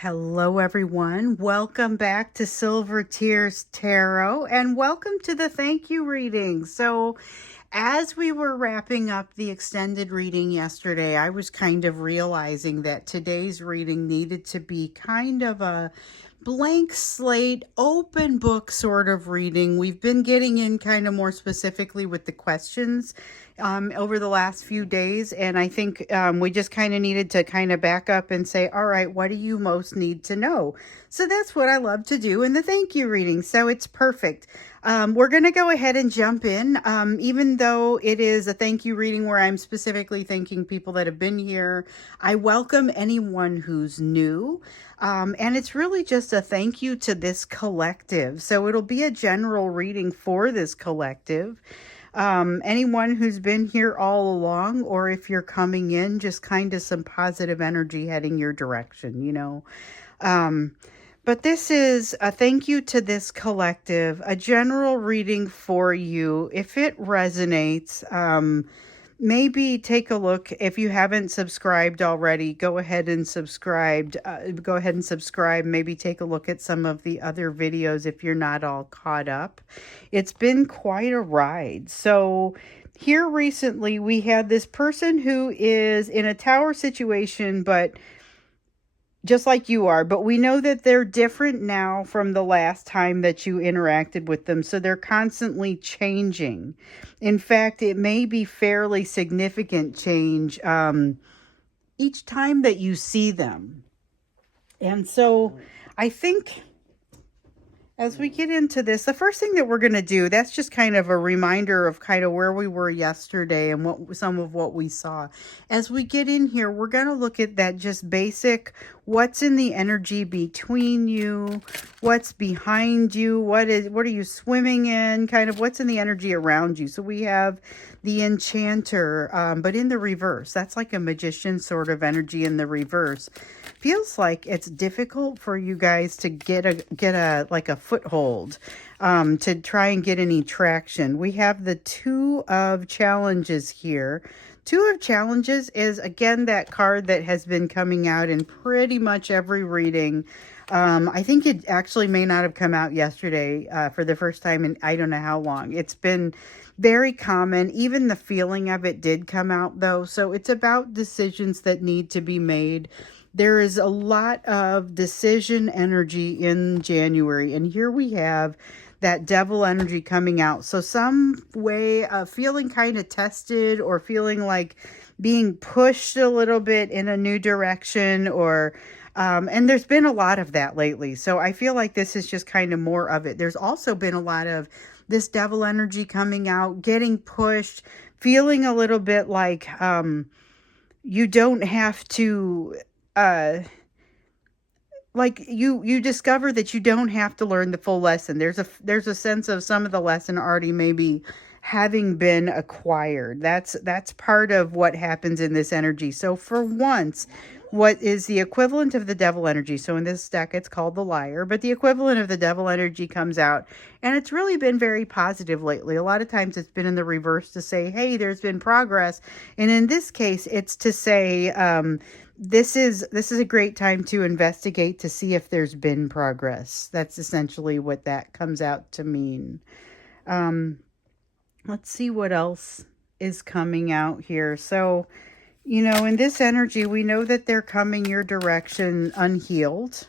Hello, everyone. Welcome back to Silver Tears Tarot and welcome to the thank you reading. So, as we were wrapping up the extended reading yesterday, I was kind of realizing that today's reading needed to be kind of a blank slate, open book sort of reading. We've been getting in kind of more specifically with the questions over the last few days. And I think we just kind of needed to kind of back up and say, all right, what do you most need to know? So that's what I love to do in the thank you reading. So it's perfect. We're going to go ahead and jump in, even though it is a thank you reading where I'm specifically thanking people that have been here. I welcome anyone who's new. And it's really just a thank you to this collective. So it'll be a general reading for this collective. Anyone who's been here all along, or if you're coming in, just kind of some positive energy heading your direction, you know. But this is a thank you to this collective, a general reading for you. If it resonates, maybe take a look. If you haven't subscribed already, go ahead and subscribe. Maybe take a look at some of the other videos if you're not all caught up. It's been quite a ride. So here recently we had this person who is in a tower situation, but just like you are, but we know that they're different now from the last time that you interacted with them. So they're constantly changing. In fact, it may be fairly significant change each time that you see them. And so I think as we get into this, the first thing that we're going to do, that's just kind of a reminder of kind of where we were yesterday and what some of what we saw. As we get in here, we're going to look at that just basic, what's in the energy between you, what's behind you, what are you swimming in, kind of what's in the energy around you. So we have the enchanter, but in the reverse. That's like a magician sort of energy in the reverse. Feels like it's difficult for you guys to get a like a foothold, to try and get any traction. We have the Two of Challenges here. Two of Challenges is, again, that card that has been coming out in pretty much every reading. I think it actually may not have come out yesterday for the first time in I don't know how long. It's been very common. Even the feeling of it did come out, though. So it's about decisions that need to be made. There is a lot of decision energy in January. And here we have that devil energy coming out. So some way of feeling kind of tested, or feeling like being pushed a little bit in a new direction, or and there's been a lot of that lately. So I feel like this is just kind of more of it. There's also been a lot of this devil energy coming out, getting pushed, feeling a little bit like you don't have to like you discover that you don't have to learn the full lesson. There's a sense of some of the lesson already maybe having been acquired. That's part of what happens in this energy. So for once, what is the equivalent of the devil energy? So in this deck, it's called the Liar, but the equivalent of the devil energy comes out, and it's really been very positive lately. A lot of times it's been in the reverse to say, hey, there's been progress. And in this case, it's to say, this is a great time to investigate to see if there's been progress. That's essentially what that comes out to mean. Let's see what else is coming out here. So, you know, in this energy, we know that they're coming your direction unhealed.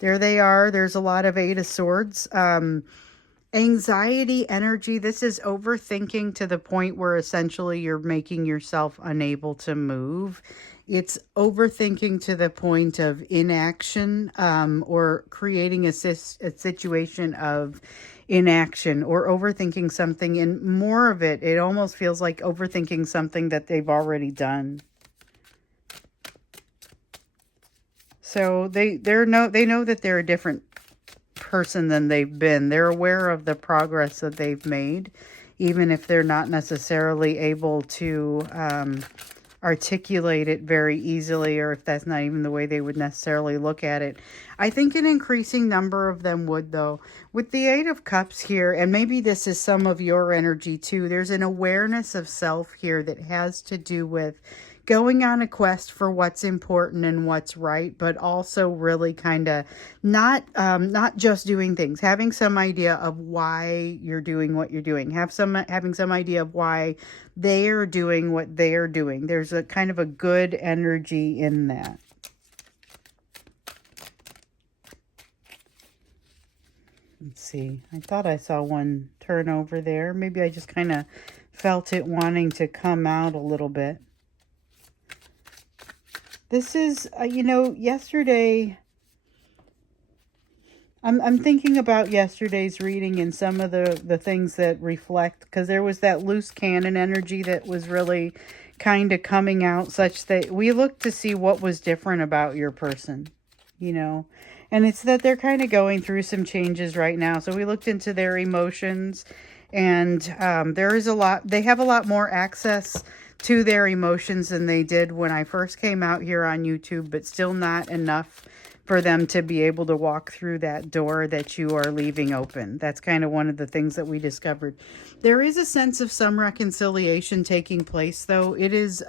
There they are. There's a lot of Eight of Swords. Anxiety energy. This is overthinking to the point where essentially you're making yourself unable to move. It's overthinking to the point of inaction, or creating a situation of inaction, or overthinking something. And more of it, it almost feels like overthinking something that they've already done. So they know that they're a different person than they've been. They're aware of the progress that they've made, even if they're not necessarily able to articulate it very easily, or if that's not even the way they would necessarily look at it. I think an increasing number of them would, though. With the Eight of Cups here, and maybe this is some of your energy too, there's an awareness of self here that has to do with going on a quest for what's important and what's right, but also really kind of not just doing things, having some idea of why you're doing what you're doing, having some idea of why they are doing what they are doing. There's a kind of a good energy in that. Let's see. I thought I saw one turn over there. Maybe I just kind of felt it wanting to come out a little bit. This is, yesterday, I'm thinking about yesterday's reading and some of the things that reflect, because there was that loose cannon energy that was really kind of coming out, such that we looked to see what was different about your person, and it's that they're kind of going through some changes right now. So we looked into their emotions, and there is they have a lot more access to their emotions than they did when I first came out here on YouTube, but still not enough for them to be able to walk through that door that you are leaving open. That's kind of one of the things that we discovered. There is a sense of some reconciliation taking place, though. It is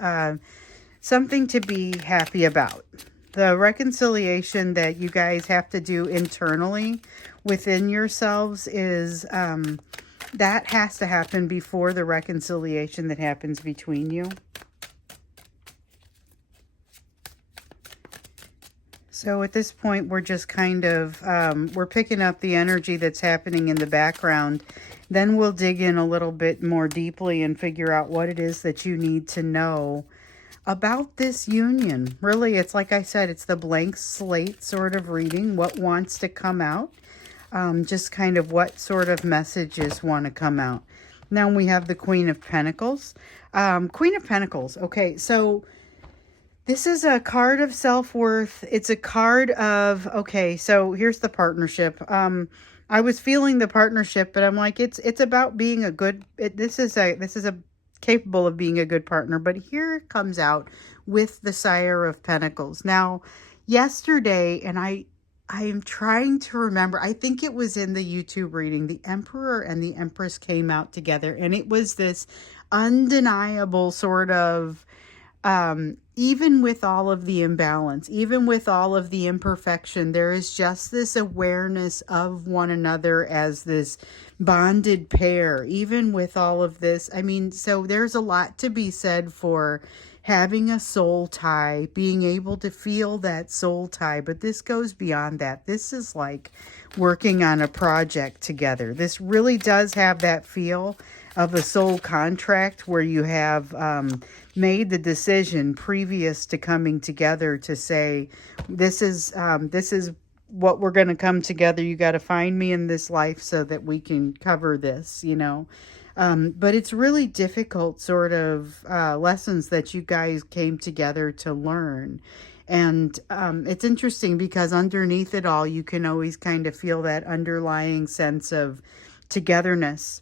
something to be happy about. The reconciliation that you guys have to do internally within yourselves is that has to happen before the reconciliation that happens between you. So at this point, we're just kind of, we're picking up the energy that's happening in the background. Then we'll dig in a little bit more deeply and figure out what it is that you need to know about this union. Really, it's like I said, it's the blank slate sort of reading, what wants to come out. Just kind of what sort of messages want to come out. Now we have the Queen of Pentacles. Queen of Pentacles. Okay, so this is a card of self-worth. It's a card of, okay, so here's the partnership. I was feeling the partnership, but I'm like, it's about being a good, this is a capable of being a good partner. But here it comes out with the Sire of Pentacles. Now, yesterday, and I am trying to remember, I think it was in the YouTube reading, the Emperor and the Empress came out together, and it was this undeniable sort of, even with all of the imbalance, even with all of the imperfection, there is just this awareness of one another as this bonded pair, even with all of this. I mean, so there's a lot to be said for having a soul tie, being able to feel that soul tie, but this goes beyond that. This is like working on a project together. This really does have that feel of a soul contract where you have made the decision previous to coming together to say, this is what we're going to come together. You got to find me in this life so that we can cover this, but it's really difficult sort of lessons that you guys came together to learn. And it's interesting because underneath it all, you can always kind of feel that underlying sense of togetherness.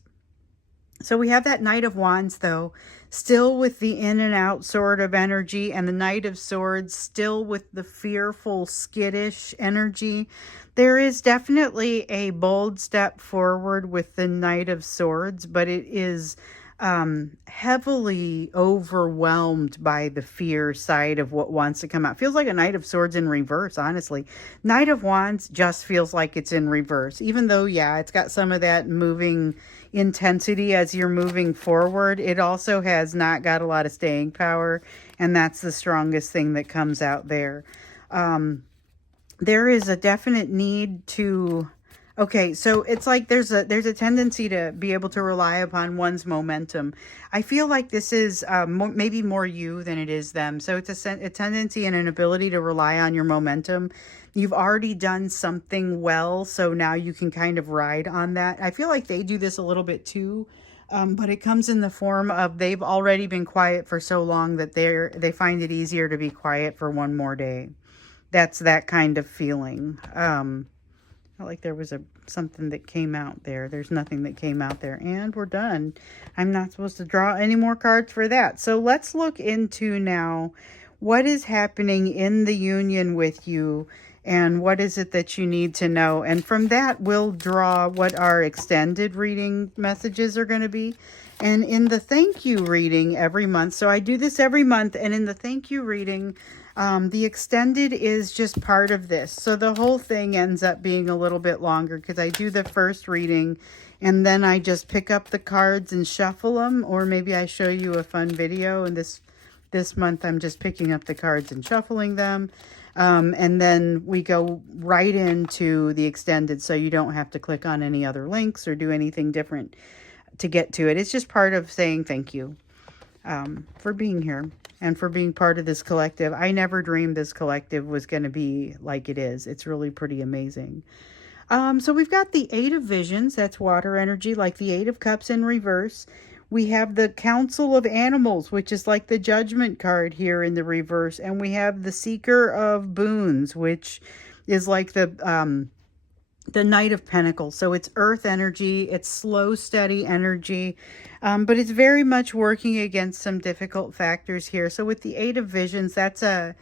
So we have that Knight of Wands, though, still with the in and out sort of energy, and the Knight of Swords still with the fearful, skittish energy. There is definitely a bold step forward with the Knight of Swords, but it is heavily overwhelmed by the fear side of what wants to come out. Feels like a Knight of Swords in reverse, honestly. Knight of Wands just feels like it's in reverse, even though, yeah, it's got some of that moving intensity as you're moving forward. It also has not got a lot of staying power, and that's the strongest thing that comes out there. There is a definite need to, okay, so it's like there's a tendency to be able to rely upon one's momentum. I feel like this is maybe more you than it is them. So it's a tendency and an ability to rely on your momentum. You've already done something well, so now you can kind of ride on that. I feel like they do this a little bit too, but it comes in the form of they've already been quiet for so long that they find it easier to be quiet for one more day. That's that kind of feeling. I felt like there was something that came out there. There's nothing that came out there, and we're done. I'm not supposed to draw any more cards for that. So let's look into now what is happening in the union with you. And what is it that you need to know? And from that, we'll draw what our extended reading messages are going to be. And in the thank you reading every month, so I do this every month, and in the thank you reading, the extended is just part of this. So the whole thing ends up being a little bit longer because I do the first reading and then I just pick up the cards and shuffle them, or maybe I show you a fun video. And this month I'm just picking up the cards and shuffling them. And then we go right into the extended, so you don't have to click on any other links or do anything different to get to it. It's just part of saying thank you for being here and for being part of this collective. I never dreamed this collective was going to be like it is. It's really pretty amazing. So we've got the Eight of Visions. That's water energy, like the Eight of Cups in reverse. We have the Council of Animals, which is like the Judgment card here in the reverse. And we have the Seeker of Boons, which is like the Knight of Pentacles. So it's earth energy, it's slow, steady energy, but it's very much working against some difficult factors here. So with the Eight of Visions, that's a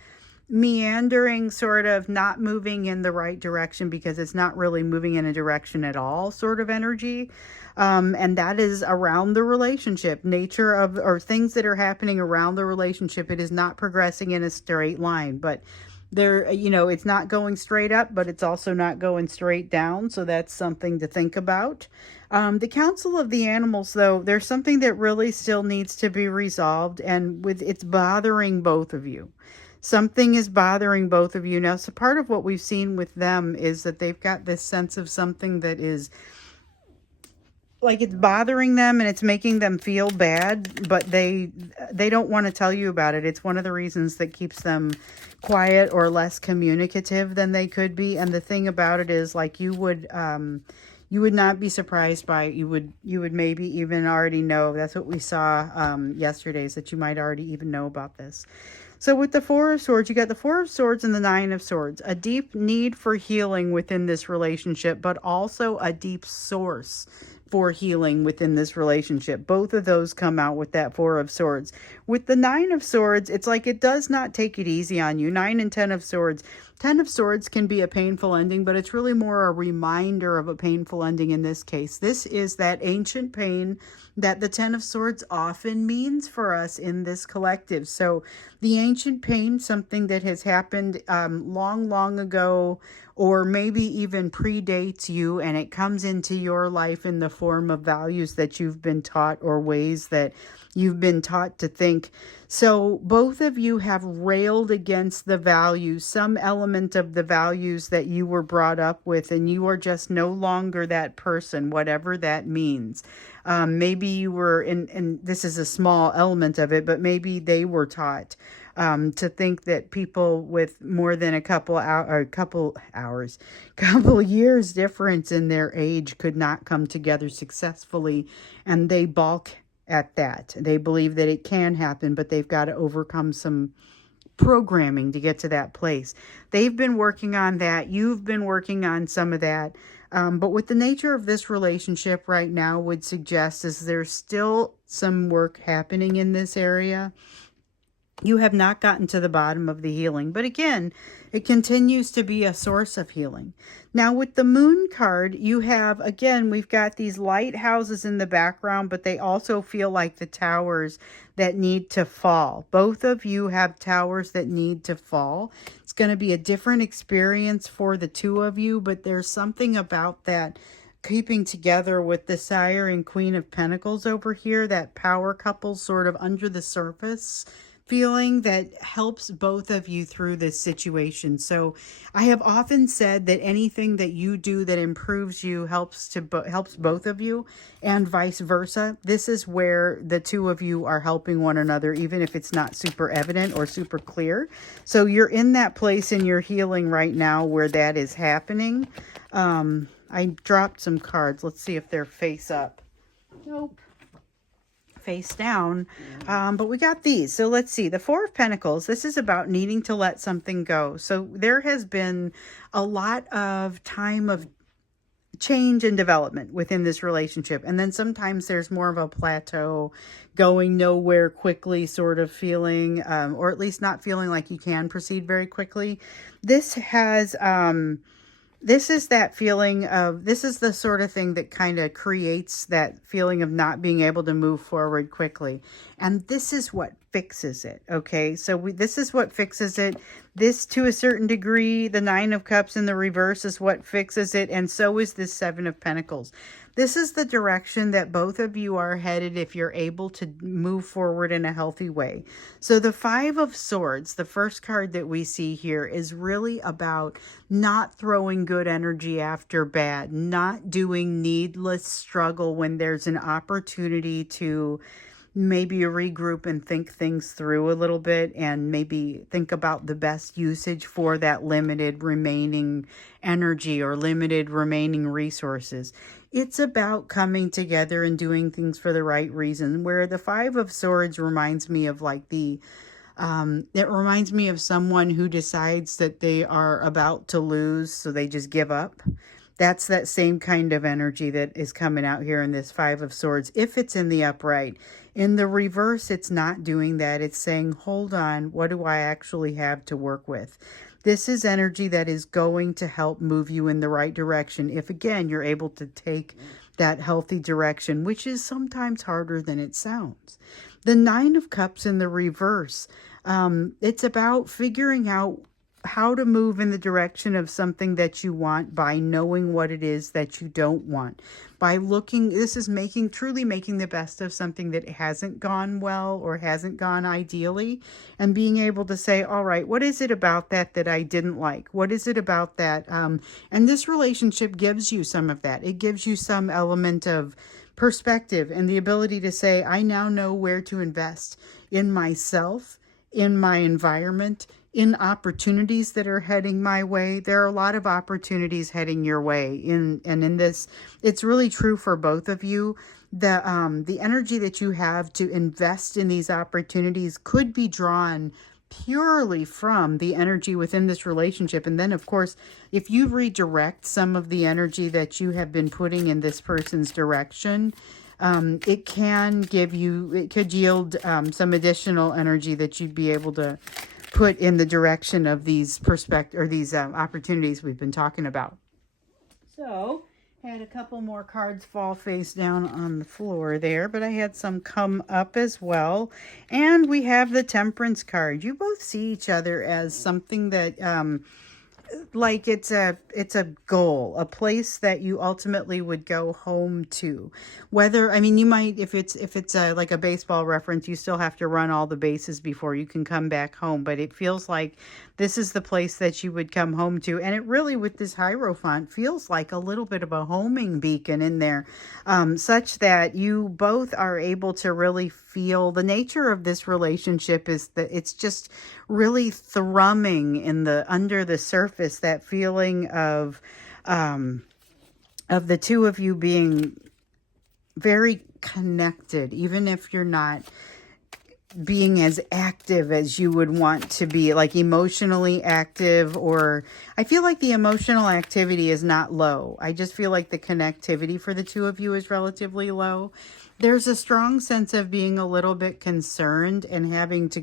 meandering, sort of not moving in the right direction because it's not really moving in a direction at all sort of energy. And that is around the relationship, nature of, or things that are happening around the relationship. It is not progressing in a straight line, but there, you know, it's not going straight up, but it's also not going straight down. So that's something to think about. The Council of the Animals, though, there's something that really still needs to be resolved, and it's bothering both of you. Something is bothering both of you. Now, so part of what we've seen with them is that they've got this sense of something that is like it's bothering them and it's making them feel bad, but they don't want to tell you about it. It's one of the reasons that keeps them quiet or less communicative than they could be. And the thing about it is, like, you would not be surprised by it. You would maybe even already know. That's what we saw yesterday, is that you might already even know about this. So with the Four of Swords, you got the Four of Swords and the Nine of Swords. A deep need for healing within this relationship, but also a deep source for healing within this relationship. Both of those come out with that Four of Swords. With the Nine of Swords, it's like it does not take it easy on you. 9 and 10 of Swords. 10 of Swords can be a painful ending, but it's really more a reminder of a painful ending in this case. This is that ancient pain that the 10 of Swords often means for us in this collective. So the ancient pain, something that has happened long, long ago, or maybe even predates you, and it comes into your life in the form of values that you've been taught or ways that you've been taught to think. So both of you have railed against the values, some element of the values that you were brought up with, and you are just no longer that person, whatever that means. Maybe you were and this is a small element of it, but maybe they were taught to think that people with more than a couple years difference in their age could not come together successfully, and they balk at that. They believe that it can happen, but they've got to overcome some programming to get to that place. They've been working on that. You've been working on some of that. But with the nature of this relationship right now would suggest is there's still some work happening in this area. You have not gotten to the bottom of the healing. But again, it continues to be a source of healing. Now with the Moon card, you have, again, we've got these lighthouses in the background, but they also feel like the towers that need to fall. Both of you have towers that need to fall. It's going to be a different experience for the two of you, but there's something about that keeping together with the Sire and Queen of Pentacles over here, that power couple sort of under the surface feeling that helps both of you through this situation. So I have often said that anything that you do that improves you helps both of you, and vice versa. This is where the two of you are helping one another, even if it's not super evident or super clear. So you're in that place in your healing right now where that is happening. I dropped some cards. Let's see if they're face up. Nope. Face down. But we got these. So let's see. The Four of Pentacles. This is about needing to let something go. So there has been a lot of time of change and development within this relationship. And then sometimes there's more of a plateau, going nowhere quickly sort of feeling, or at least not feeling like you can proceed very quickly. This has This is that feeling of, this is the sort of thing that kind of creates that feeling of not being able to move forward quickly. And this is what fixes it. Okay. So this is what fixes it. This, to a certain degree, the Nine of Cups in the reverse is what fixes it. And so is this Seven of Pentacles. This is the direction that both of you are headed if you're able to move forward in a healthy way. So the Five of Swords, the first card that we see here, is really about not throwing good energy after bad, not doing needless struggle when there's an opportunity to maybe regroup and think things through a little bit, and maybe think about the best usage for that limited remaining energy or limited remaining resources. It's about coming together and doing things for the right reason, where the Five of Swords reminds me of like it reminds me of someone who decides that they are about to lose, so they just give up. That's that same kind of energy that is coming out here in this Five of Swords, if it's in the upright. In the reverse, it's not doing that. It's saying, hold on, what do I actually have to work with? This is energy that is going to help move you in the right direction. If, again, you're able to take that healthy direction, which is sometimes harder than it sounds. The Nine of Cups in the reverse, it's about figuring out how to move in the direction of something that you want by knowing what it is that you don't want. By looking, this is truly making the best of something that hasn't gone well or hasn't gone ideally, and being able to say, all right, what is it about that I didn't like? What is it about that? And this relationship gives you some of that. It gives you some element of perspective and the ability to say, I now know where to invest in myself, in my environment, in opportunities that are heading my way. There are a lot of opportunities heading your way. In this, it's really true for both of you. The energy that you have to invest in these opportunities could be drawn purely from the energy within this relationship. And then, of course, if you redirect some of the energy that you have been putting in this person's direction, it could yield some additional energy that you'd be able to put in the direction of these opportunities we've been talking about. So, I had a couple more cards fall face down on the floor there, but I had some come up as well. And we have the Temperance card. You both see each other as something that like it's a goal, a place that you ultimately would go home to. Whether, I mean, you might, if it's like a baseball reference, you still have to run all the bases before you can come back home, but it feels like this is the place that you would come home to. And it really, with this Hierophant, feels like a little bit of a homing beacon in there, such that you both are able to really feel the nature of this relationship is that it's just really thrumming in the under the surface, that feeling of the two of you being very connected, even if you're not being as active as you would want to be, like emotionally active. Or I feel like the emotional activity is not low. I just feel like the connectivity for the two of you is relatively low. There's a strong sense of being a little bit concerned and having to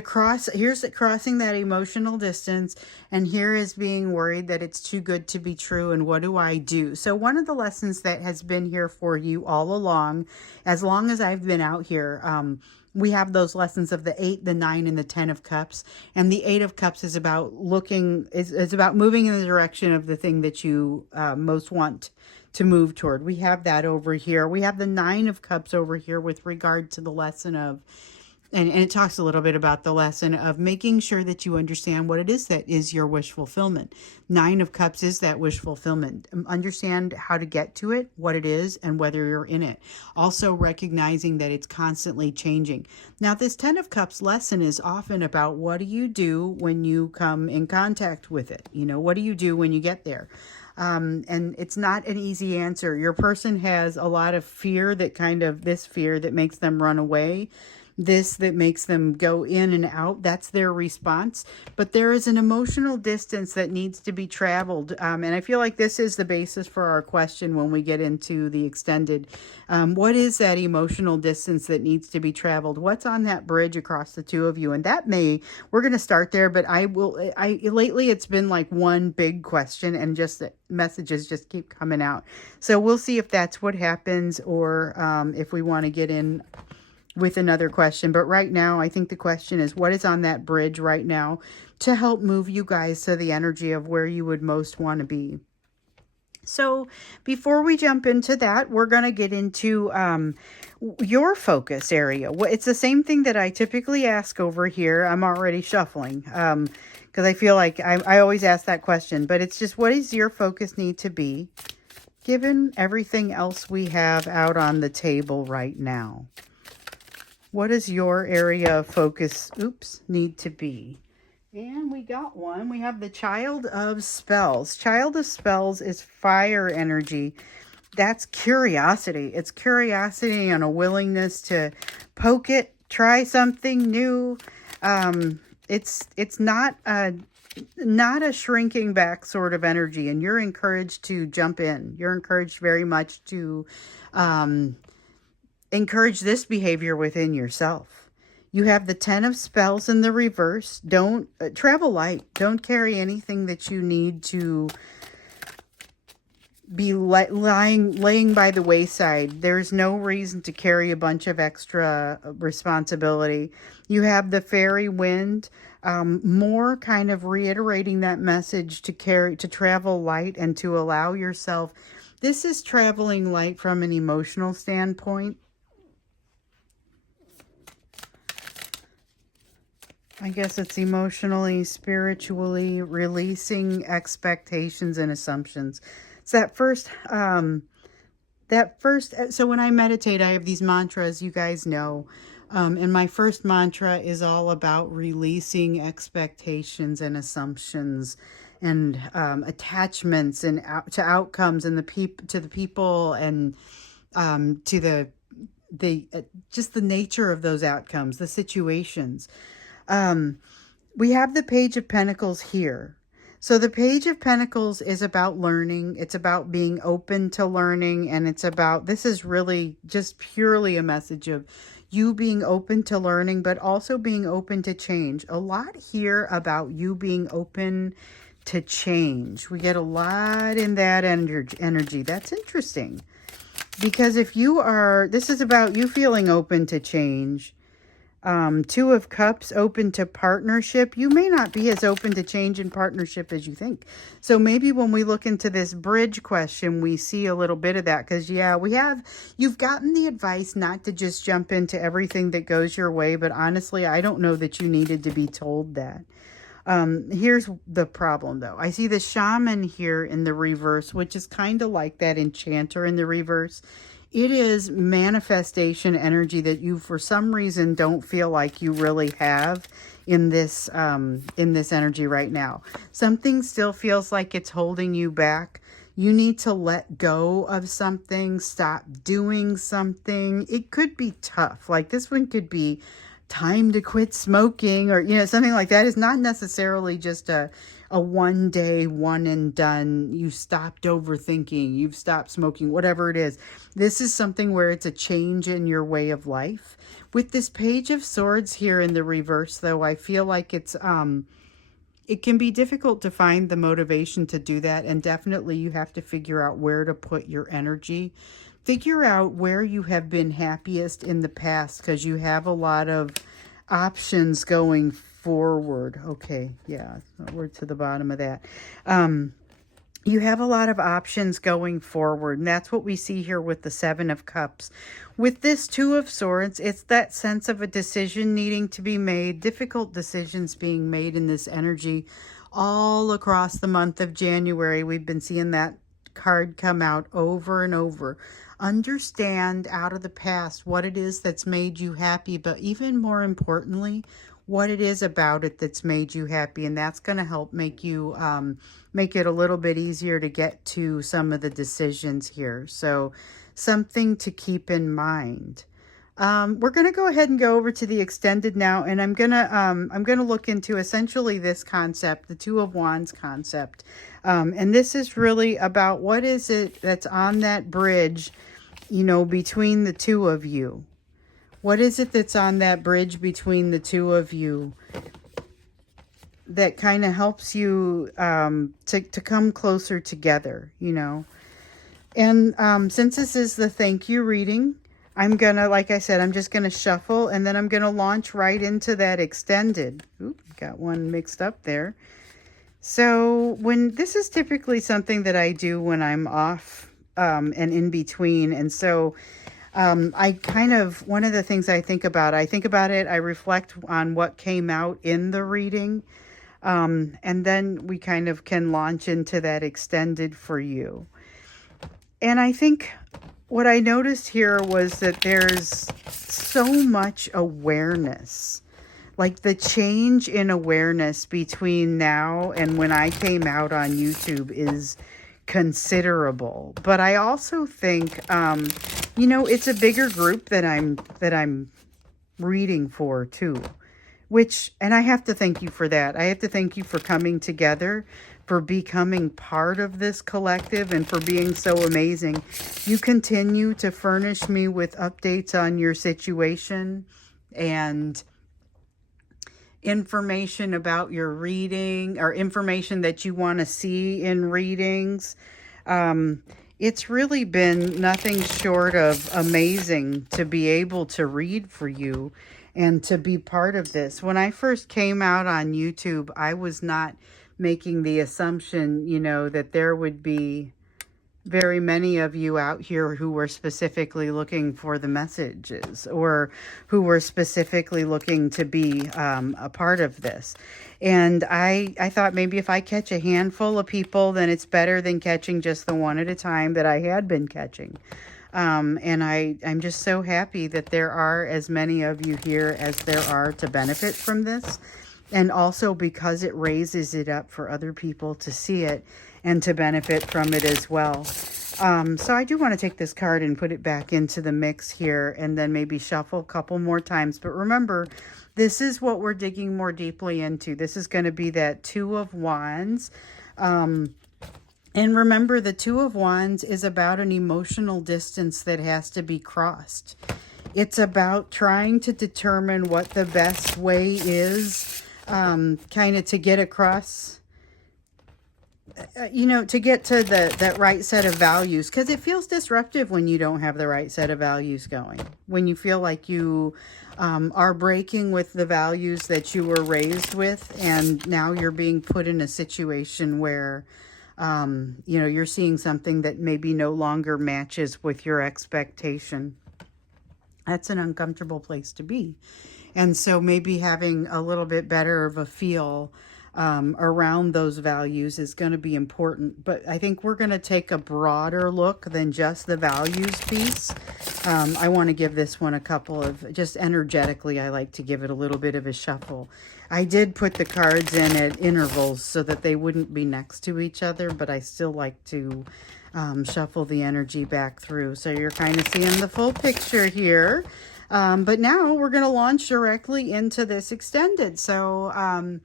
crossing that emotional distance, and here is being worried that it's too good to be true, and what do I do? So one of the lessons that has been here for you all along, as long as I've been out here, we have those lessons of the 8, the 9, and the 10 of Cups. And the 8 of Cups is about is about moving in the direction of the thing that you most want to move toward. We have that over here. We have the 9 of Cups over here with regard to the lesson of, and it talks a little bit about the lesson of making sure that you understand what it is that is your wish fulfillment. 9 of Cups is that wish fulfillment. Understand how to get to it, what it is, and whether you're in it. Also recognizing that it's constantly changing. Now, this 10 of Cups lesson is often about, what do you do when you come in contact with it? You know, what do you do when you get there? And it's not an easy answer. Your person has a lot of fear, this fear that makes them run away. this that makes them go in and out. That's their response. But there is an emotional distance that needs to be traveled. And I feel like this is the basis for our question when we get into the extended. What is that emotional distance that needs to be traveled? What's on that bridge across the two of you? And we're going to start there, but lately it's been like one big question and just messages just keep coming out. So we'll see if that's what happens, or if we want to get in with another question. But right now, I think the question is, what is on that bridge right now to help move you guys to the energy of where you would most want to be? So before we jump into that, we're going to get into your focus area. It's the same thing that I typically ask over here. I'm already shuffling because I feel like I always ask that question. But it's just, what does your focus need to be given everything else we have out on the table right now? What does your area of focus, need to be? And we got one. We have the Child of Spells. Child of Spells is fire energy. That's curiosity. It's curiosity and a willingness to poke it, try something new. It's not a shrinking back sort of energy, and you're encouraged to jump in. You're encouraged very much to encourage this behavior within yourself. You have the 10 of Spells in the reverse. Don't travel light. Don't carry anything that you need to be laying by the wayside. There's no reason to carry a bunch of extra responsibility. You have the Fairy Wind, more kind of reiterating that message to travel light and to allow yourself. This is traveling light from an emotional standpoint. I guess it's emotionally, spiritually releasing expectations and assumptions. It's that first, so when I meditate, I have these mantras, you guys know. And my first mantra is all about releasing expectations and assumptions and attachments and to outcomes and to the people and to the just the nature of those outcomes, the situations. We have the Page of Pentacles here. So the Page of Pentacles is about learning. It's about being open to learning. And this is really just purely a message of you being open to learning, but also being open to change. A lot here about you being open to change. We get a lot in that energy. That's interesting. Because this is about you feeling open to change. Two of Cups, open to partnership. You may not be as open to change in partnership as you think. So maybe when we look into this bridge question, we see a little bit of that. Because, you've gotten the advice not to just jump into everything that goes your way. But honestly, I don't know that you needed to be told that. Here's the problem, though. I see the Shaman here in the reverse, which is kind of like that Enchanter in the reverse. It is manifestation energy that you, for some reason, don't feel like you really have in this energy right now. Something still feels like it's holding you back. You need to let go of something, stop doing something. It could be tough. Like this one could be time to quit smoking or, something like that. Is not necessarily just a one day, one and done. You stopped overthinking, you've stopped smoking, whatever it is. This is something where it's a change in your way of life. With this Page of Swords here in the reverse, though, I feel like it can be difficult to find the motivation to do that. And definitely you have to figure out where to put your energy. Figure out where you have been happiest in the past, because you have a lot of options going forward. Okay, yeah, we're to the bottom of that. You have a lot of options going forward, and that's what we see here with the Seven of Cups. With this Two of Swords, it's that sense of a decision needing to be made, difficult decisions being made in this energy all across the month of January. We've been seeing that card come out over and over. Understand out of the past what it is that's made you happy, but even more importantly, what it is about it that's made you happy. And that's going to help make it a little bit easier to get to some of the decisions here. So something to keep in mind. We're going to go ahead and go over to the extended now, and I'm gonna look into essentially this concept, the Two of Wands concept. And this is really about what is it that's on that bridge, you know, between the two of you. What is it that's on that bridge between the two of you that kind of helps you to come closer together, you know? And since this is the thank you reading, I'm going to, like I said, I'm just going to shuffle, and then I'm going to launch right into that extended. Oop, got one mixed up there. So this is typically something that I do when I'm off and in between. And so I kind of, one of the things I think about it, I reflect on what came out in the reading. And then we kind of can launch into that extended for you. And I think what I noticed here was that there's so much awareness, like the change in awareness between now and when I came out on YouTube is considerable. But I also think, you know, it's a bigger group that I'm reading for too, and I have to thank you for that. I have to thank you for coming together, for becoming part of this collective, and for being so amazing. You continue to furnish me with updates on your situation and information about your reading, or information that you want to see in readings. It's really been nothing short of amazing to be able to read for you and to be part of this. When I first came out on YouTube, I was not making the assumption, you know, that there would be very many of you out here who were specifically looking for the messages, or who were specifically looking to be a part of this. And I thought maybe if I catch a handful of people, then it's better than catching just the one at a time that I had been catching. And I'm just so happy that there are as many of you here as there are to benefit from this. And also because it raises it up for other people to see it and to benefit from it as well. So I do want to take this card and put it back into the mix here, and then maybe shuffle a couple more times. But remember, this is what we're digging more deeply into. This is going to be that Two of Wands. And remember, the Two of Wands is about an emotional distance that has to be crossed. It's about trying to determine what the best way is, kind of to get across, you know, to get to that right set of values. Because it feels disruptive when you don't have the right set of values going. When you feel like you are breaking with the values that you were raised with, and now you're being put in a situation where you know, you're seeing something that maybe no longer matches with your expectation. That's an uncomfortable place to be. And so maybe having a little bit better of a feel around those values is going to be important. But I think we're going to take a broader look than just the values piece. I want to give this one a couple of, just energetically, I like to give it a little bit of a shuffle. I did put the cards in at intervals so that they wouldn't be next to each other, but I still like to shuffle the energy back through. So you're kind of seeing the full picture here. But now we're going to launch directly into this extended. So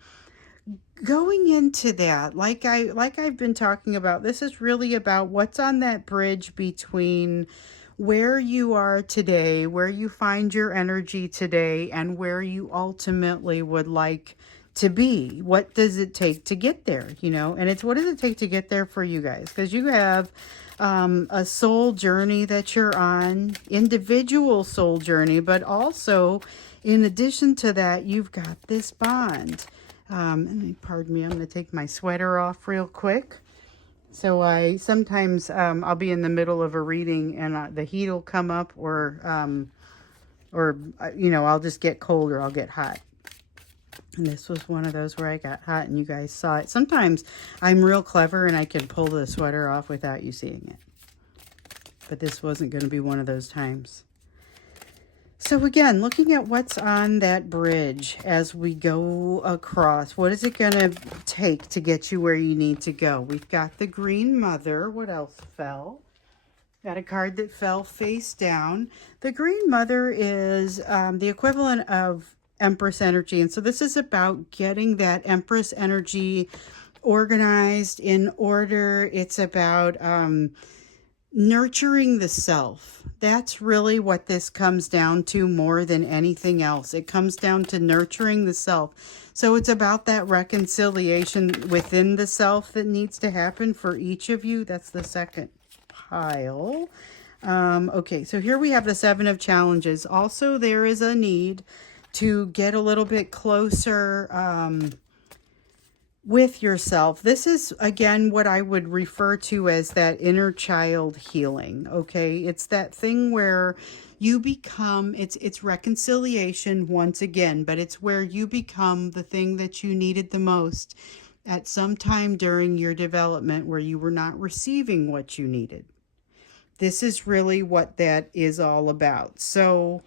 going into that, like I've been talking about, this is really about what's on that bridge between where you are today, where you find your energy today, and where you ultimately would like to be. What does it take to get there, you know? And it's what does it take to get there for you guys? Because you have a soul journey that you're on, individual soul journey, but also in addition to that, you've got this bond. And pardon me, I'm going to take my sweater off real quick. So I sometimes I'll be in the middle of a reading and the heat will come up, or you know, I'll just get cold or I'll get hot. And this was one of those where I got hot and you guys saw it. Sometimes I'm real clever and I can pull the sweater off without you seeing it. But this wasn't going to be one of those times. So again, looking at what's on that bridge as we go across, what is it going to take to get you where you need to go? We've got the Green Mother. What else fell? Got a card that fell face down. The Green Mother is the equivalent of Empress energy. And so this is about getting that Empress energy organized, in order. It's about nurturing the self. That's really what this comes down to more than anything else. It comes down to nurturing the self. So it's about that reconciliation within the self that needs to happen for each of you. That's the second pile. Okay, so here we have the 7 of challenges. Also, there is a need to get a little bit closer with yourself. This is, again, what I would refer to as that inner child healing. Okay, it's that thing where you become, it's reconciliation once again, but it's where you become the thing that you needed the most at some time during your development, where you were not receiving what you needed. This is really what that is all about. So,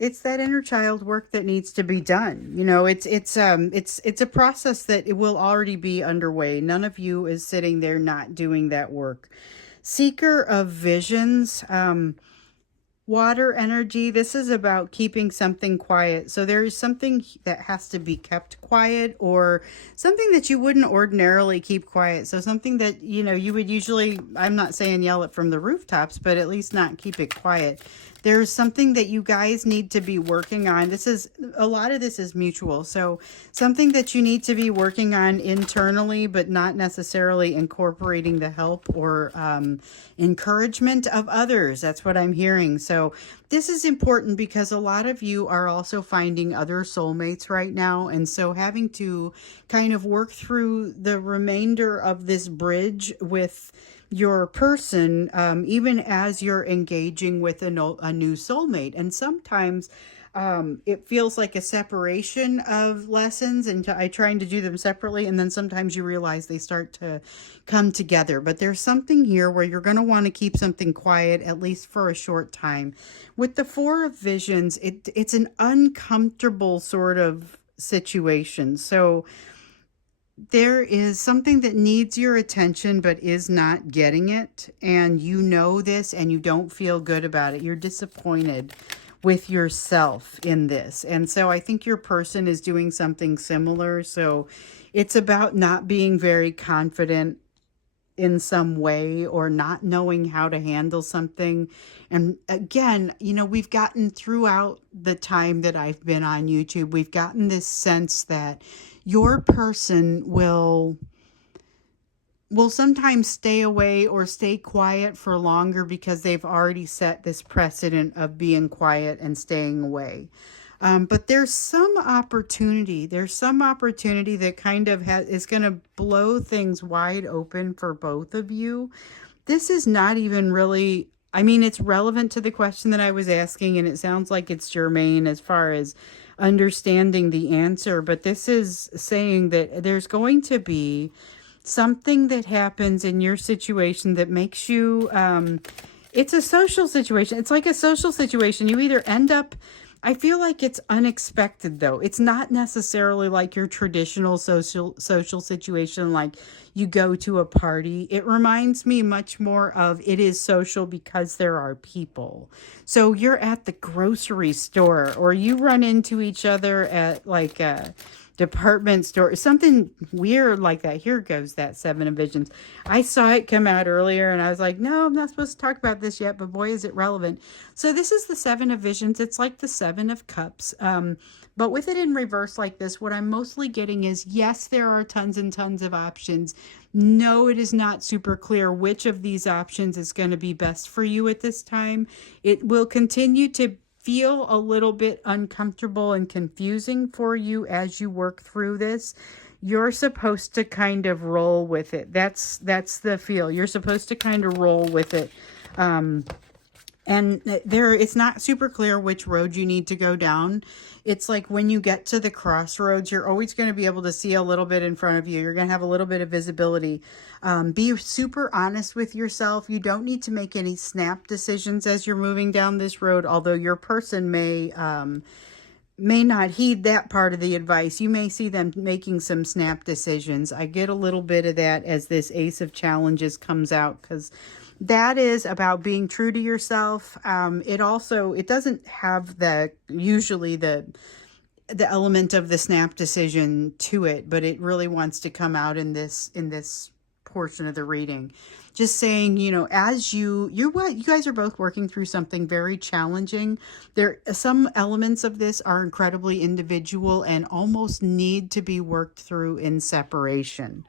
it's that inner child work that needs to be done. You know, it's a process that it will already be underway. None of you is sitting there not doing that work. Seeker of visions, water energy. This is about keeping something quiet. So there is something that has to be kept quiet, or something that you wouldn't ordinarily keep quiet. So something that, you know, you would usually, I'm not saying yell it from the rooftops, but at least not keep it quiet. There's something that you guys need to be working on. This is, a lot of this is mutual. So something that you need to be working on internally, but not necessarily incorporating the help or encouragement of others. That's what I'm hearing. So this is important because a lot of you are also finding other soulmates right now. And so having to kind of work through the remainder of this bridge with your person, even as you're engaging with a new soulmate. And sometimes it feels like a separation of lessons, and I trying to do them separately, and then sometimes you realize they start to come together. But there's something here where you're going to want to keep something quiet, at least for a short time. With the 4 of visions, it's an uncomfortable sort of situation. So there is something that needs your attention but is not getting it, and you know this, and you don't feel good about it. You're disappointed with yourself in this. And so I think your person is doing something similar. So it's about not being very confident in some way, or not knowing how to handle something. And again, you know, we've gotten, throughout the time that I've been on YouTube, we've gotten this sense that your person will sometimes stay away or stay quiet for longer because they've already set this precedent of being quiet and staying away. But there's some opportunity. There's some opportunity that kind of is going to blow things wide open for both of you. This is not even really, I mean, it's relevant to the question that I was asking, and it sounds like it's germane as far as understanding the answer. But this is saying that there's going to be something that happens in your situation that makes you, it's a social situation. It's like a social situation. You either end up, I feel like it's unexpected though. It's not necessarily like your traditional social situation, like you go to a party. It reminds me much more of, it is social because there are people. So you're at the grocery store, or you run into each other at like a department store, something weird like that. Here goes that 7 of visions. I saw it come out earlier and I was like, no, I'm not supposed to talk about this yet, but boy, is it relevant. So this is the 7 of visions. It's like the 7 of cups. But with it in reverse like this, what I'm mostly getting is, yes, there are tons and tons of options. No, it is not super clear which of these options is going to be best for you at this time. It will continue to feel a little bit uncomfortable and confusing for you as you work through this. You're supposed to kind of roll with it. That's the feel. You're supposed to kind of roll with it. And it's not super clear which road you need to go down. It's like when you get to the crossroads, you're always going to be able to see a little bit in front of you. You're going to have a little bit of visibility. Be super honest with yourself. You don't need to make any snap decisions as you're moving down this road, although your person may may not heed that part of the advice. You may see them making some snap decisions. I get a little bit of that as this Ace of Challenges comes out, because that is about being true to yourself. It doesn't have usually the element of the snap decision to it, but it really wants to come out in this portion of the reading. Just saying, as you guys are both working through something very challenging. There, some elements of this are incredibly individual and almost need to be worked through in separation.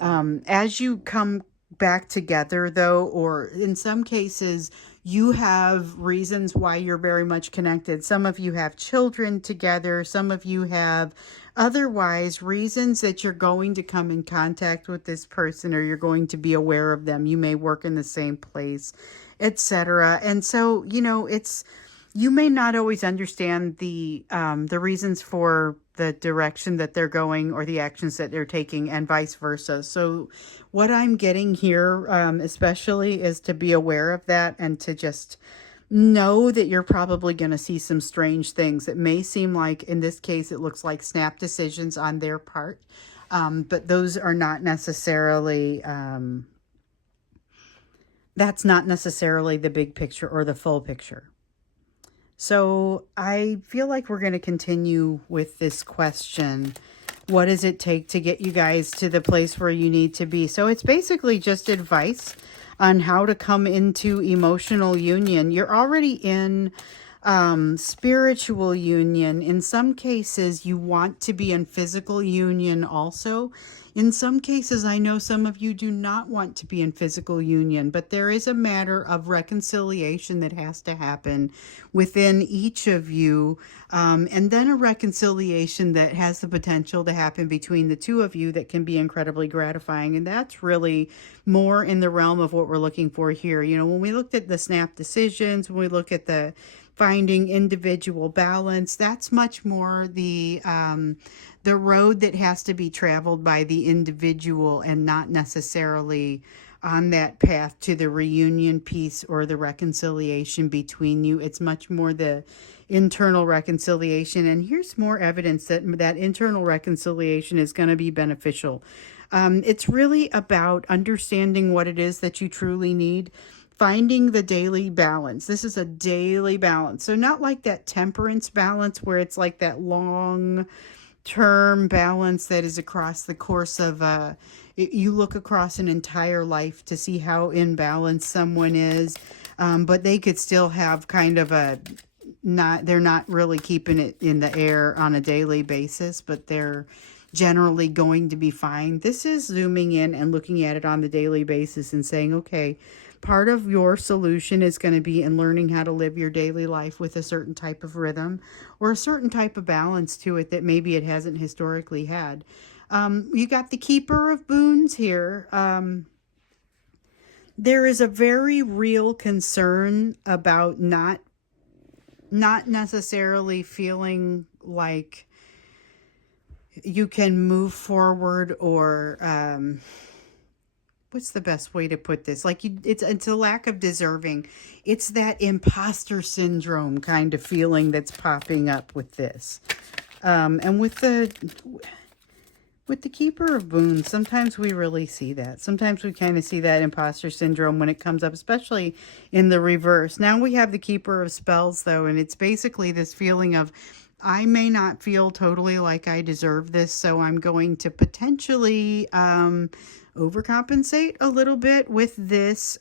As you come back together, though, or in some cases, you have reasons why you're very much connected. Some of you have children together. Some of you have otherwise reasons that you're going to come in contact with this person, or you're going to be aware of them. You may work in the same place, etc. And so, you may not always understand the reasons for the direction that they're going or the actions that they're taking, and vice versa. So what I'm getting here, especially, is to be aware of that and to just know that you're probably going to see some strange things. It may seem like, in this case, it looks like snap decisions on their part, but those are not necessarily, that's not necessarily the big picture or the full picture. So I feel like we're going to continue with this question. What does it take to get you guys to the place where you need to be? So it's basically just advice on how to come into emotional union. You're already in spiritual union. In some cases, you want to be in physical union also. In some cases, I know some of you do not want to be in physical union, but there is a matter of reconciliation that has to happen within each of you, and then a reconciliation that has the potential to happen between the two of you that can be incredibly gratifying. And that's really more in the realm of what we're looking for here. When we looked at the snap decisions, when we look at the finding individual balance, that's much more the road that has to be traveled by the individual, and not necessarily on that path to the reunion piece or the reconciliation between you. It's much more the internal reconciliation. And here's more evidence that that internal reconciliation is going to be beneficial. It's really about understanding what it is that you truly need. Finding the daily balance. This is a daily balance. So not like that temperance balance where it's like that long term balance that is across the course of you look across an entire life to see how in balance someone is, but they could still have kind of they're not really keeping it in the air on a daily basis, but they're generally going to be fine. This is zooming in and looking at it on the daily basis and saying, okay, part of your solution is going to be in learning how to live your daily life with a certain type of rhythm or a certain type of balance to it that maybe it hasn't historically had. You got the Keeper of Boons here. There is a very real concern about not necessarily feeling like you can move forward, or what's the best way to put this? Like it's a lack of deserving. It's that imposter syndrome kind of feeling that's popping up with this. And with the Keeper of Boons, sometimes we really see that. Sometimes we kind of see that imposter syndrome when it comes up, especially in the reverse. Now we have the Keeper of Spells, though, and it's basically this feeling of, I may not feel totally like I deserve this, so I'm going to potentially overcompensate a little bit with this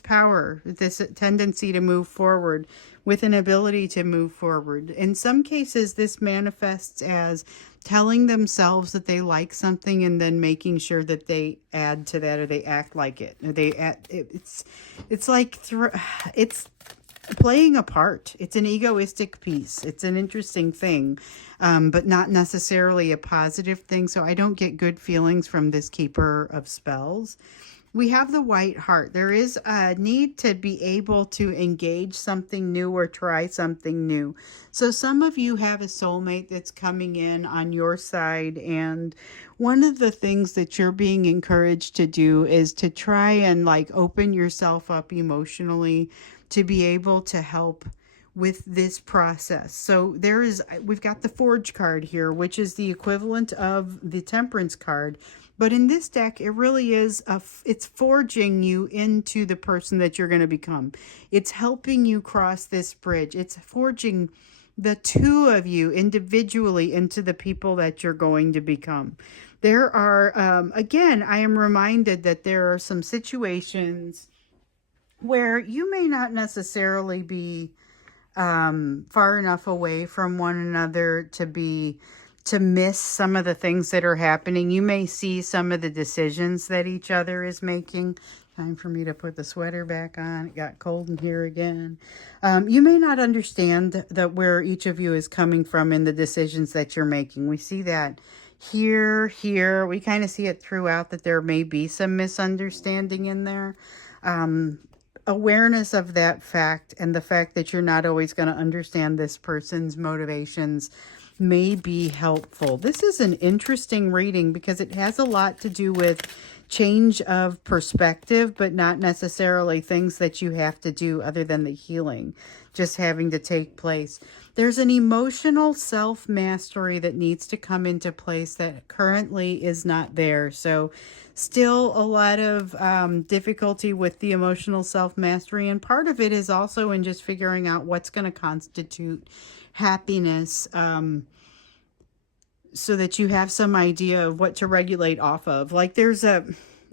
power, this tendency to move forward, with an ability to move forward. In some cases, this manifests as telling themselves that they like something and then making sure that they add to that, or they act like it. Or it's like it's playing a part. It's an egoistic piece. It's an interesting thing, but not necessarily a positive thing. So I don't get good feelings from this Keeper of Spells. We have the White Heart. There is a need to be able to engage something new or try something new. So some of you have a soulmate that's coming in on your side, and one of the things that you're being encouraged to do is to try and open yourself up emotionally to be able to help with this process. So we've got the Forge card here, which is the equivalent of the Temperance card. But in this deck, it really is, it's forging you into the person that you're going to become. It's helping you cross this bridge. It's forging the two of you individually into the people that you're going to become. There are, again, I am reminded that there are some situations where you may not necessarily be far enough away from one another to miss some of the things that are happening. You may see some of the decisions that each other is making. Time for me to put the sweater back on. It got cold in here again. You may not understand that where each of you is coming from in the decisions that you're making. We see that here. We kind of see it throughout that there may be some misunderstanding in there. Awareness of that fact and the fact that you're not always going to understand this person's motivations may be helpful. This is an interesting reading because it has a lot to do with change of perspective, but not necessarily things that you have to do other than the healing just having to take place. There's an emotional self-mastery that needs to come into place that currently is not there. So still a lot of difficulty with the emotional self-mastery. And part of it is also in just figuring out what's going to constitute happiness, so that you have some idea of what to regulate off of. Like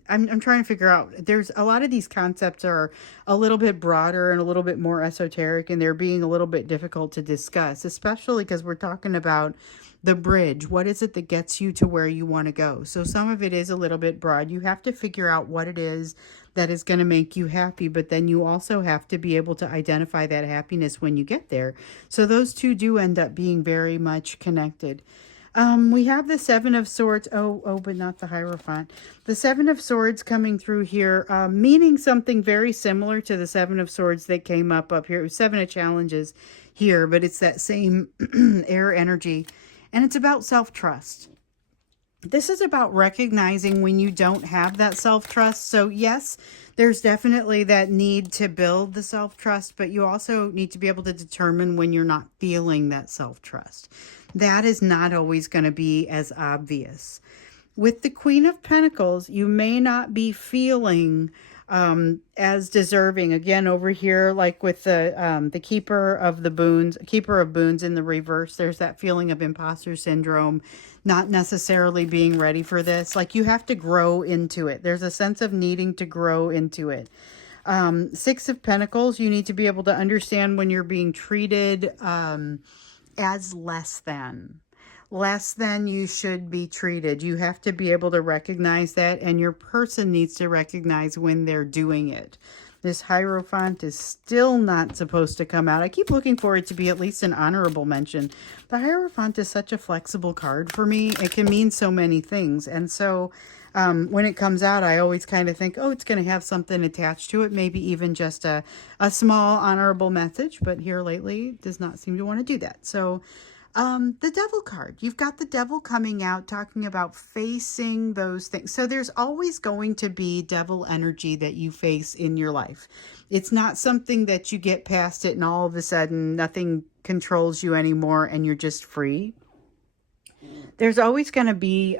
I'm trying to figure out, there's a lot of these concepts are a little bit broader and a little bit more esoteric, and they're being a little bit difficult to discuss, especially because we're talking about the bridge. What is it that gets you to where you want to go? So some of it is a little bit broad. You have to figure out what it is that is going to make you happy, but then you also have to be able to identify that happiness when you get there. So those two do end up being very much connected. We have the Seven of Swords. But not the Hierophant. The Seven of Swords coming through here, meaning something very similar to the Seven of Swords that came up here. It was Seven of Challenges here, but it's that same air energy. And it's about self-trust. This is about recognizing when you don't have that self-trust. So yes, there's definitely that need to build the self-trust, but you also need to be able to determine when you're not feeling that self-trust. That is not always going to be as obvious. With the Queen of Pentacles, you may not be feeling as deserving. Again, over here, like with the Keeper of Boons in the reverse, there's that feeling of imposter syndrome, not necessarily being ready for this. Like you have to grow into it. There's a sense of needing to grow into it. Six of Pentacles, you need to be able to understand when you're being treated as less than you should be treated. You have to be able to recognize that, and your person needs to recognize when they're doing it. This Hierophant is still not supposed to come out. I keep looking for it to be at least an honorable mention. The Hierophant is such a flexible card for me. It can mean so many things. And so when it comes out, I always kind of think, oh, it's going to have something attached to it. Maybe even just a small honorable message. But here lately, it does not seem to want to do that. So the Devil card. You've got the Devil coming out talking about facing those things. So there's always going to be devil energy that you face in your life. It's not something that you get past it and all of a sudden nothing controls you anymore and you're just free. There's always going to be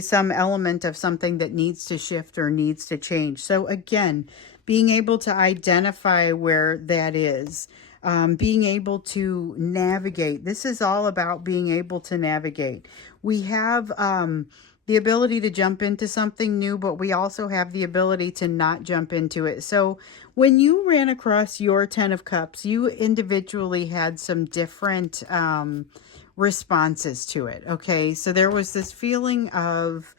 some element of something that needs to shift or needs to change. So again, being able to identify where that is. Being able to navigate. This is all about being able to navigate. We have the ability to jump into something new, but we also have the ability to not jump into it. So when you ran across your 10 of Cups, you individually had some different responses to it. Okay, so there was this feeling of,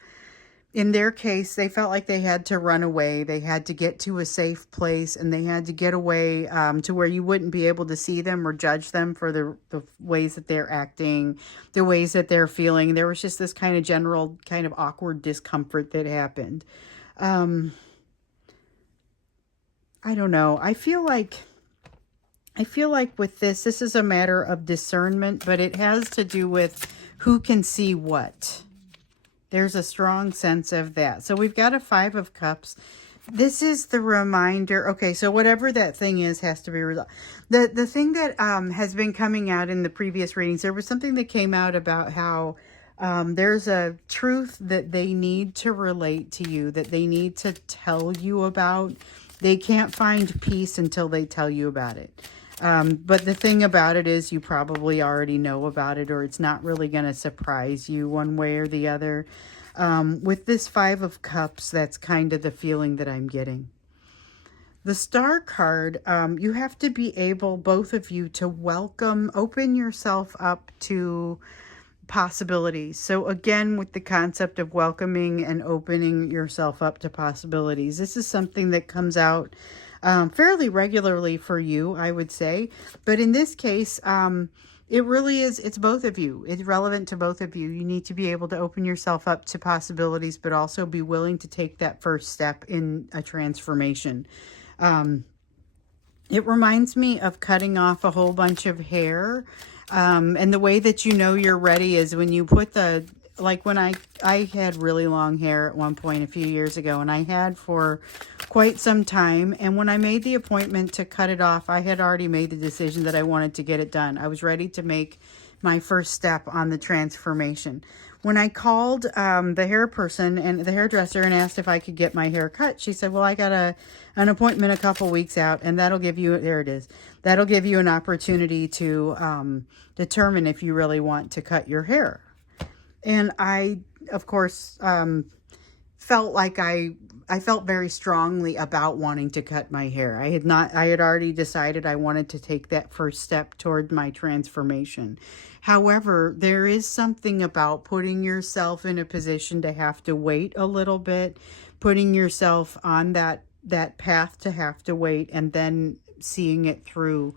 in their case, they felt like they had to run away. They had to get to a safe place, and they had to get away to where you wouldn't be able to see them or judge them for the ways that they're acting, the ways that they're feeling. There was just this kind of general kind of awkward discomfort that happened. I don't know. I feel like with this is a matter of discernment, but it has to do with who can see what. There's a strong sense of that. So we've got a 5 of Cups. This is the reminder. Okay, so whatever that thing is has to be resolved. The thing that has been coming out in the previous readings, there was something that came out about how there's a truth that they need to relate to you, that they need to tell you about. They can't find peace until they tell you about it. But the thing about it is you probably already know about it, or it's not really going to surprise you one way or the other. With this Five of Cups, that's kind of the feeling that I'm getting. The Star card, you have to be able, both of you, to open yourself up to possibilities. So again, with the concept of welcoming and opening yourself up to possibilities, this is something that comes out fairly regularly for you, I would say. But in this case, it really is, it's both of you. It's relevant to both of you. You need to be able to open yourself up to possibilities, but also be willing to take that first step in a transformation. It reminds me of cutting off a whole bunch of hair. And the way that you know you're ready is when you put like when I had really long hair at one point a few years ago, and I had for quite some time. And when I made the appointment to cut it off, I had already made the decision that I wanted to get it done. I was ready to make my first step on the transformation. When I called the hair person and the hairdresser and asked if I could get my hair cut, she said, well, I got an appointment a couple weeks out, and that'll give you, there it is, that'll give you an opportunity to determine if you really want to cut your hair. And I, of course, felt like I felt very strongly about wanting to cut my hair. I had already decided I wanted to take that first step toward my transformation. However, there is something about putting yourself in a position to have to wait a little bit, putting yourself on that path to have to wait, and then seeing it through.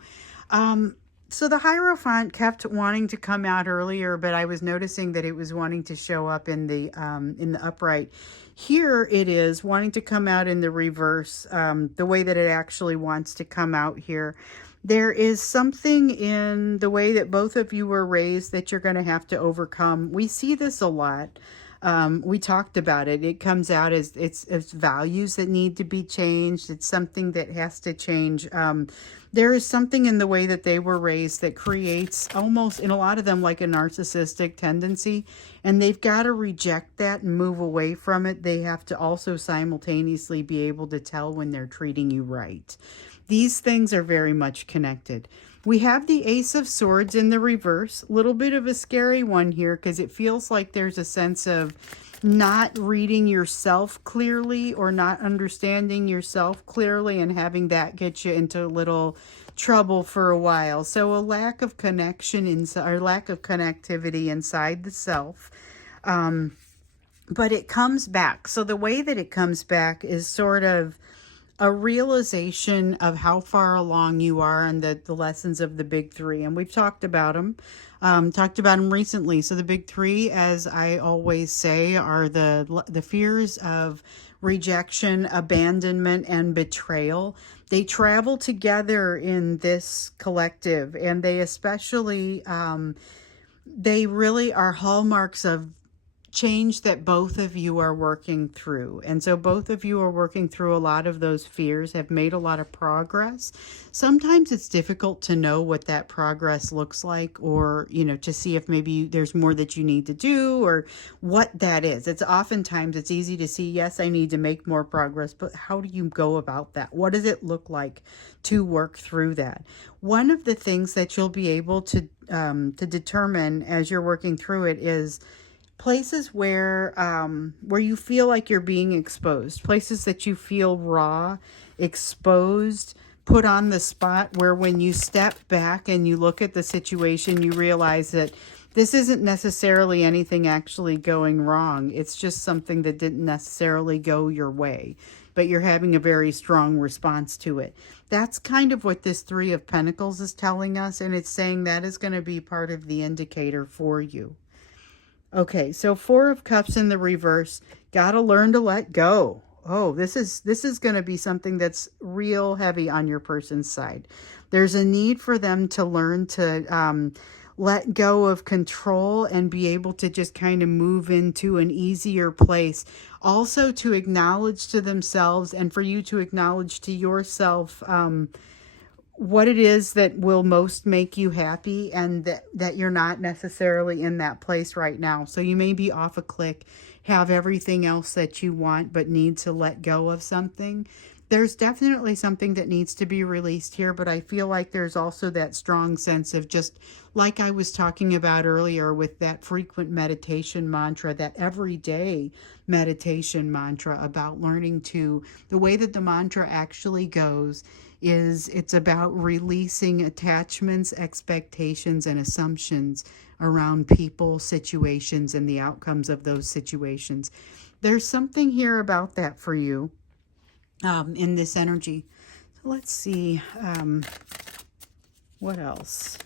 So the Hierophant kept wanting to come out earlier, but I was noticing that it was wanting to show up in the upright. Here it is wanting to come out in the reverse, the way that it actually wants to come out here. There is something in the way that both of you were raised that you're going to have to overcome. We see this a lot. We talked about it. It comes out as it's values that need to be changed. It's something that has to change. There is something in the way that they were raised that creates almost, in a lot of them, like a narcissistic tendency, and they've got to reject that and move away from it. They have to also simultaneously be able to tell when they're treating you right. These things are very much connected. We have the Ace of Swords in the reverse. A little bit of a scary one here because it feels like there's a sense of not reading yourself clearly or not understanding yourself clearly, and having that get you into a little trouble for a while. So a lack of connection or lack of connectivity inside the self. But it comes back. So the way that it comes back is sort of a realization of how far along you are and the lessons of the big three. And we've talked about them. Recently. So the big three, as I always say, are the fears of rejection, abandonment, and betrayal. They travel together in this collective, and they especially, they really are hallmarks of change that both of you are working through. And so both of you are working through a lot of those fears, have made a lot of progress. Sometimes it's difficult to know what that progress looks like, or, to see if maybe there's more that you need to do or what that is. Oftentimes it's easy to see, yes, I need to make more progress, but how do you go about that? What does it look like to work through that? One of the things that you'll be able to determine as you're working through it is places where you feel like you're being exposed, places that you feel raw, exposed, put on the spot, where when you step back and you look at the situation, you realize that this isn't necessarily anything actually going wrong. It's just something that didn't necessarily go your way, but you're having a very strong response to it. That's kind of what this Three of Pentacles is telling us, and it's saying that is going to be part of the indicator for you. Okay, so Four of Cups in the reverse. Gotta learn to let go. Oh, this is going to be something that's real heavy on your person's side. There's a need for them to learn to let go of control and be able to just kind of move into an easier place. Also, to acknowledge to themselves and for you to acknowledge to yourself what it is that will most make you happy, and that you're not necessarily in that place right now. So you may be off a click, have everything else that you want, but need to let go of something. There's definitely something that needs to be released here, but I feel like there's also that strong sense of, just like I was talking about earlier with that frequent meditation mantra, that everyday meditation mantra, about learning to, the way that the mantra actually goes is it's about releasing attachments, expectations, and assumptions around people, situations, and the outcomes of those situations. There's something here about that for you in this energy. So let's see what else.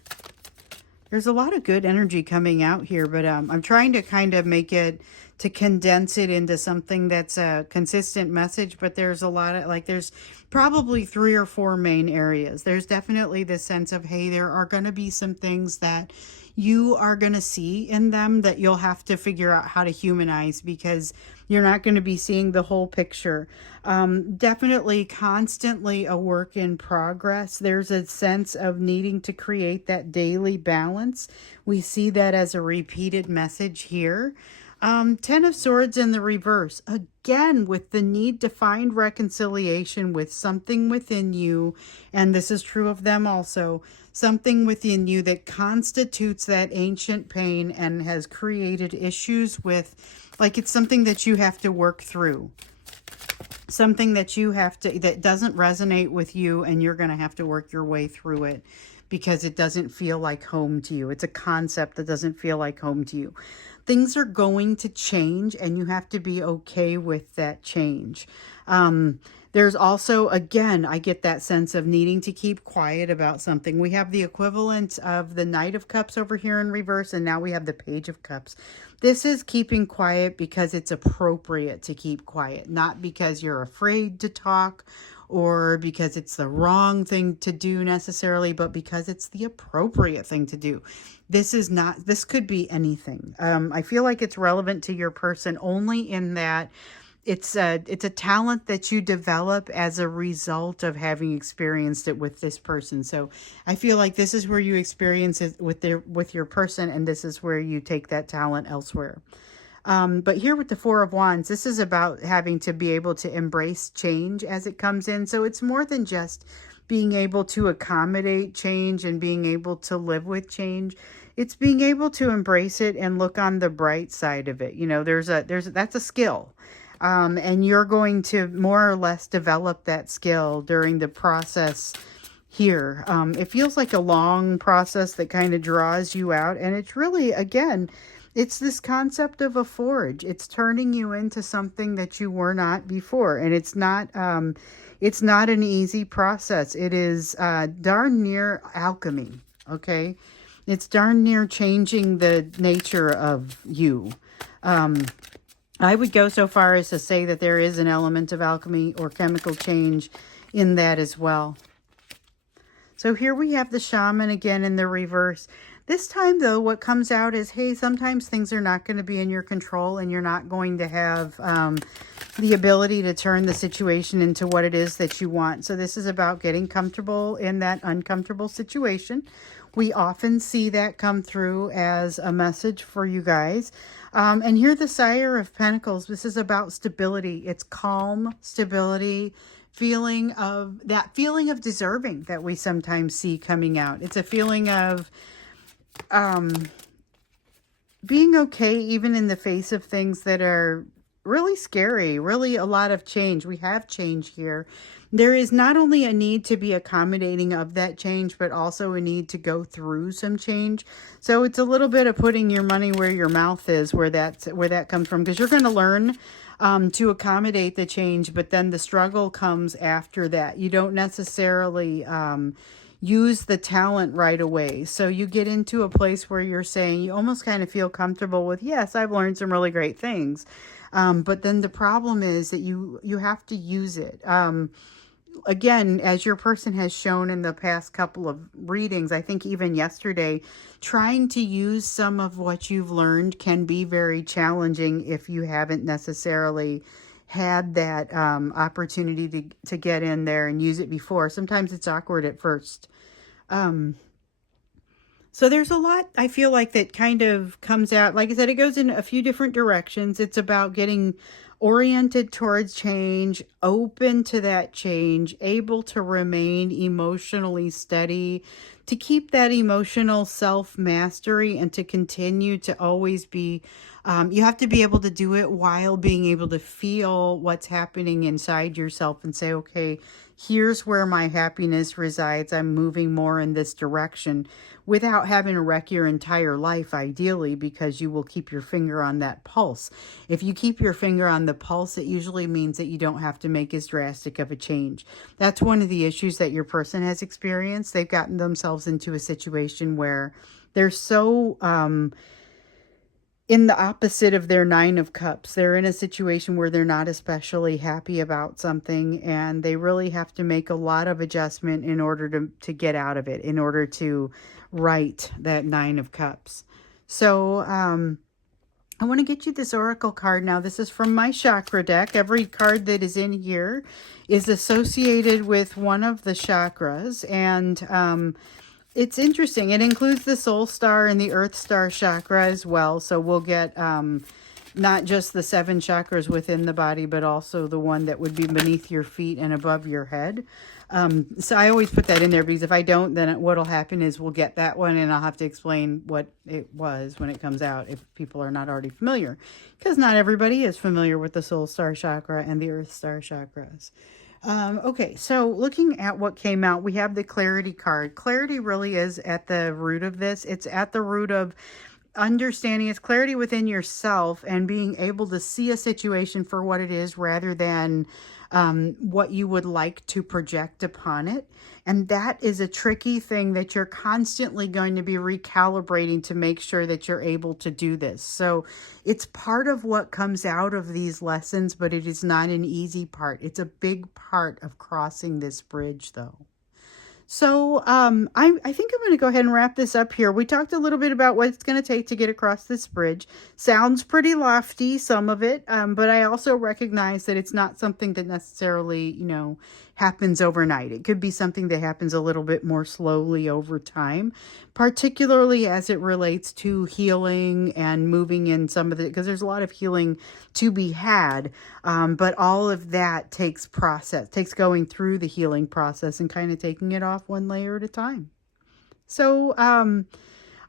There's a lot of good energy coming out here, but I'm trying to kind of make it, to condense it into something that's a consistent message. But there's a lot of, like, there's probably 3 or 4 main areas. There's definitely this sense of, hey, there are going to be some things that you are going to see in them that you'll have to figure out how to humanize, because you're not going to be seeing the whole picture. Definitely constantly a work in progress. There's a sense of needing to create that daily balance. We see that as a repeated message here. 10 of Swords in the reverse, again, with the need to find reconciliation with something within you, and this is true of them also, something within you that constitutes that ancient pain and has created issues with, like, it's something that you have to work through, something that you have to, that doesn't resonate with you, and you're going to have to work your way through it because it doesn't feel like home to you. It's a concept that doesn't feel like home to you. Things are going to change, and you have to be okay with that change. There's also, again, I get that sense of needing to keep quiet about something. We have the equivalent of the Knight of Cups over here in reverse, and now we have the Page of Cups. This is keeping quiet because it's appropriate to keep quiet, not because you're afraid to talk or because it's the wrong thing to do necessarily, but because it's the appropriate thing to do. This is not, this could be anything. I feel like it's relevant to your person only in that it's a talent that you develop as a result of having experienced it with this person. So I feel like this is where you experience it with your person, and this is where you take that talent elsewhere. But here with the Four of Wands, this is about having to be able to embrace change as it comes in. So it's more than just being able to accommodate change and being able to live with change. It's being able to embrace it and look on the bright side of it. You know, that's a skill. And you're going to more or less develop that skill during the process here. It feels like a long process that kind of draws you out. And it's really, again, it's this concept of a forge. It's turning you into something that you were not before. And it's not an easy process. It is darn near alchemy. Okay. It's darn near changing the nature of you. I would go so far as to say that there is an element of alchemy or chemical change in that as well. So here we have the Shaman again in the reverse. This time, though, what comes out is, hey, sometimes things are not going to be in your control, and you're not going to have the ability to turn the situation into what it is that you want. So this is about getting comfortable in that uncomfortable situation. We often see that come through as a message for you guys. And here the Sire of Pentacles, this is about stability. It's calm, stability, feeling of deserving that we sometimes see coming out. It's a feeling of being okay even in the face of things that are really scary, really a lot of change. We have change here. There is not only a need to be accommodating of that change, but also a need to go through some change. So it's a little bit of putting your money where your mouth is, where that comes from, because you're going to learn to accommodate the change, but then the struggle comes after that. You don't necessarily use the talent right away. So you get into a place where you're saying, you almost kind of feel comfortable with, yes, I've learned some really great things. But then the problem is that you have to use it. again, as your person has shown in the past couple of readings, I think even yesterday, trying to use some of what you've learned can be very challenging if you haven't necessarily had that opportunity to get in there and use it before. Sometimes it's awkward at first. Um, so there's a lot I feel like that kind of comes out. Like I said, it goes in a few different directions. It's about getting oriented towards change, open to that change, able to remain emotionally steady, to keep that emotional self mastery, and to continue to always be. You have to be able to do it while being able to feel what's happening inside yourself and say, okay, here's where my happiness resides. I'm moving more in this direction without having to wreck your entire life, ideally, because you will keep your finger on that pulse. If you keep your finger on the pulse, it usually means that you don't have to make as drastic of a change. That's one of the issues that your person has experienced. They've gotten themselves into a situation where they're so in the opposite of their Nine of Cups. They're in a situation where they're not especially happy about something, and they really have to make a lot of adjustment in order to get out of it, in order to right that Nine of Cups. So I want to get you this Oracle card now. This is from my chakra deck. Every card that is in here is associated with one of the chakras, and it's interesting. It includes the soul star and the earth star chakra as well. So we'll get not just the 7 chakras within the body, but also the one that would be beneath your feet and above your head. So I always put that in there because if I don't, then what'll happen is we'll get that one and I'll have to explain what it was when it comes out if people are not already familiar. Because not everybody is familiar with the soul star chakra and the earth star chakras. Okay, so looking at what came out, we have the clarity card. Clarity really is at the root of this. It's at the root of understanding. It's clarity within yourself and being able to see a situation for what it is rather than what you would like to project upon it. And that is a tricky thing that you're constantly going to be recalibrating to make sure that you're able to do this. So it's part of what comes out of these lessons, but it is not an easy part. It's a big part of crossing this bridge, though. So I think I'm going to go ahead and wrap this up here. We talked a little bit about what it's going to take to get across this bridge. Sounds pretty lofty, some of it, but I also recognize that it's not something that necessarily, happens overnight. It could be something that happens a little bit more slowly over time, particularly as it relates to healing and moving in some of the, because there's a lot of healing to be had, but all of that takes going through the healing process and kind of taking it off one layer at a time. So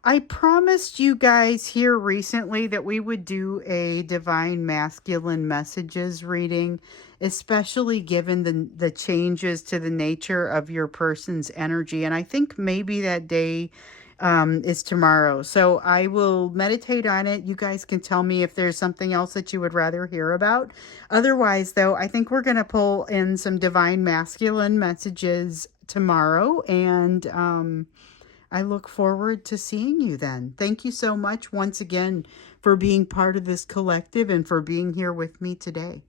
I promised you guys here recently that we would do a divine masculine messages reading, especially given the changes to the nature of your person's energy. And I think maybe that day is tomorrow. So I will meditate on it. You guys can tell me if there's something else that you would rather hear about. Otherwise, though, I think we're going to pull in some divine masculine messages tomorrow. And I look forward to seeing you then. Thank you so much once again for being part of this collective and for being here with me today.